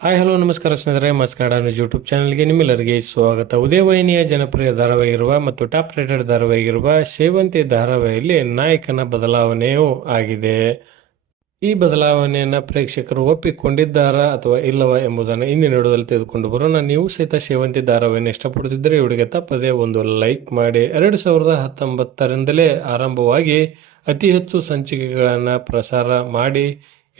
Hi hello ನಮಸ್ಕಾರ ಸ್ನೇಹಿತರೆ ಮಸ್ ಕನ್ನಡ ನ್ಯೂಸ್ ಯೂಟ್ಯೂಬ್ ಚಾನಲ್ಗೆ ನಿಮ್ಮೆಲ್ಲರಿಗೆ ಸ್ವಾಗತ. ಉದಯವಾಹಿನಿಯ ಜನಪ್ರಿಯ ಧಾರಾವಾಹಿರುವ ಮತ್ತು ಟಾಪ್ ರೇಟೆಡ್ ಧಾರಾವಾಹಿರುವ ಸೇವಂತಿ ಧಾರಾವಾಹಿಯಲ್ಲಿ ನಾಯಕನ ಬದಲಾವಣೆಯೂ ಆಗಿದೆ. ಈ ಬದಲಾವಣೆಯನ್ನು ಪ್ರೇಕ್ಷಕರು ಒಪ್ಪಿಕೊಂಡಿದ್ದಾರಾ ಅಥವಾ ಇಲ್ಲವಾ ಎಂಬುದನ್ನು ಇಂದಿನ ವಿಡಿಯೋದಲ್ಲಿ ತೆಗೆದುಕೊಂಡು ಬರೋಣ. ನೀವು ಸಹಿತ ಸೇವಂತಿ ಧಾರಾವಾಹಿಯನ್ನು ಇಷ್ಟಪಡುತ್ತಿದ್ದರೆ ಇವರಿಗೆ ತಪ್ಪದೇ ಒಂದು ಲೈಕ್ ಮಾಡಿ. ಎರಡು ಸಾವಿರದ ಹತ್ತೊಂಬತ್ತರಿಂದಲೇ ಆರಂಭವಾಗಿ ಅತಿ ಹೆಚ್ಚು ಸಂಚಿಕೆಗಳನ್ನು ಪ್ರಸಾರ ಮಾಡಿ.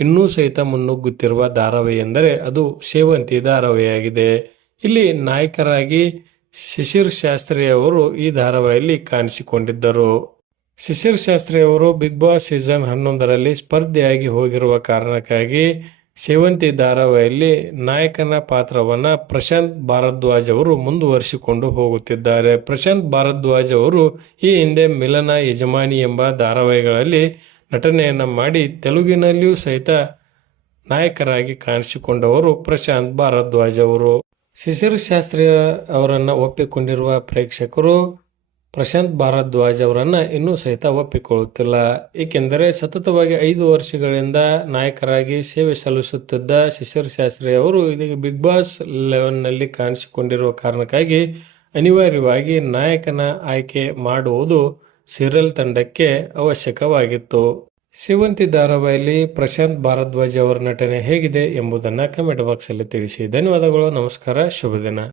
ಇನ್ನೂ ಸಹಿತ ಮುನ್ನುಗ್ಗುತ್ತಿರುವ ಧಾರಾವಾಹಿ ಎಂದರೆ ಅದು ಸೇವಂತಿ ಧಾರಾವಾಹಿಯಾಗಿದೆ ಇಲ್ಲಿ ನಾಯಕರಾಗಿ ಶಿಶಿರ್ ಶಾಸ್ತ್ರಿ ಅವರು ಈ ಧಾರಾವಾಹಿಯಲ್ಲಿ ಕಾಣಿಸಿಕೊಂಡಿದ್ದರು. ಶಿಶಿರ್ ಶಾಸ್ತ್ರಿ ಅವರು ಬಿಗ್ ಬಾಸ್ ಸೀಸನ್ ಹನ್ನೊಂದರಲ್ಲಿ ಸ್ಪರ್ಧೆಯಾಗಿ ಹೋಗಿರುವ ಕಾರಣಕ್ಕಾಗಿ ಸೇವಂತಿ ಧಾರಾವಾಹಿಯಲ್ಲಿ ನಾಯಕನ ಪಾತ್ರವನ್ನು ಪ್ರಶಾಂತ್ ಭಾರದ್ವಾಜ್ ಅವರು ಮುಂದುವರಿಸಿಕೊಂಡು ಹೋಗುತ್ತಿದ್ದಾರೆ. ಪ್ರಶಾಂತ್ ಭಾರದ್ವಾಜ್ ಅವರು ಈ ಹಿಂದೆ ಮಿಲನ ಯಜಮಾನಿ ಎಂಬ ಧಾರಾವಾಹಿಗಳಲ್ಲಿ ನಟನೆಯನ್ನ ಮಾಡಿ ತೆಲುಗಿನಲ್ಲಿಯೂ ಸಹಿತ ನಾಯಕರಾಗಿ ಕಾಣಿಸಿಕೊಂಡವರು ಪ್ರಶಾಂತ್ ಭಾರದ್ವಾಜ್ ಅವರು. ಶಿಶಿರ್ ಶಾಸ್ತ್ರಿ ಅವರನ್ನು ಒಪ್ಪಿಕೊಂಡಿರುವ ಪ್ರೇಕ್ಷಕರು ಪ್ರಶಾಂತ್ ಭಾರದ್ವಾಜ್ ಅವರನ್ನು ಇನ್ನೂ ಸಹಿತ ಒಪ್ಪಿಕೊಳ್ಳುತ್ತಿಲ್ಲ. ಏಕೆಂದರೆ ಸತತವಾಗಿ ಐದು ವರ್ಷಗಳಿಂದ ನಾಯಕರಾಗಿ ಸೇವೆ ಸಲ್ಲಿಸುತ್ತಿದ್ದ ಶಿಶಿರ್ ಶಾಸ್ತ್ರಿ ಅವರು ಇದೀಗ ಬಿಗ್ ಬಾಸ್ ಲೆವೆನ್ನಲ್ಲಿ ಕಾಣಿಸಿಕೊಂಡಿರುವ ಕಾರಣಕ್ಕಾಗಿ ಅನಿವಾರ್ಯವಾಗಿ ನಾಯಕನ ಆಯ್ಕೆ ಮಾಡುವುದು ಸೀರಿಯಲ್ ತಂಡಕ್ಕೆ ಅವಶ್ಯಕವಾಗಿತ್ತು. ಶಿವಂತಿ ಧಾರಾವಾಹಿಯಲ್ಲಿ ಪ್ರಶಾಂತ್ ಭಾರದ್ವಾಜ್ ಅವರ ನಟನೆ ಹೇಗಿದೆ ಎಂಬುದನ್ನು ಕಮೆಂಟ್ ಬಾಕ್ಸಲ್ಲಿ ತಿಳಿಸಿ. ಧನ್ಯವಾದಗಳು, ನಮಸ್ಕಾರ, ಶುಭ ದಿನ.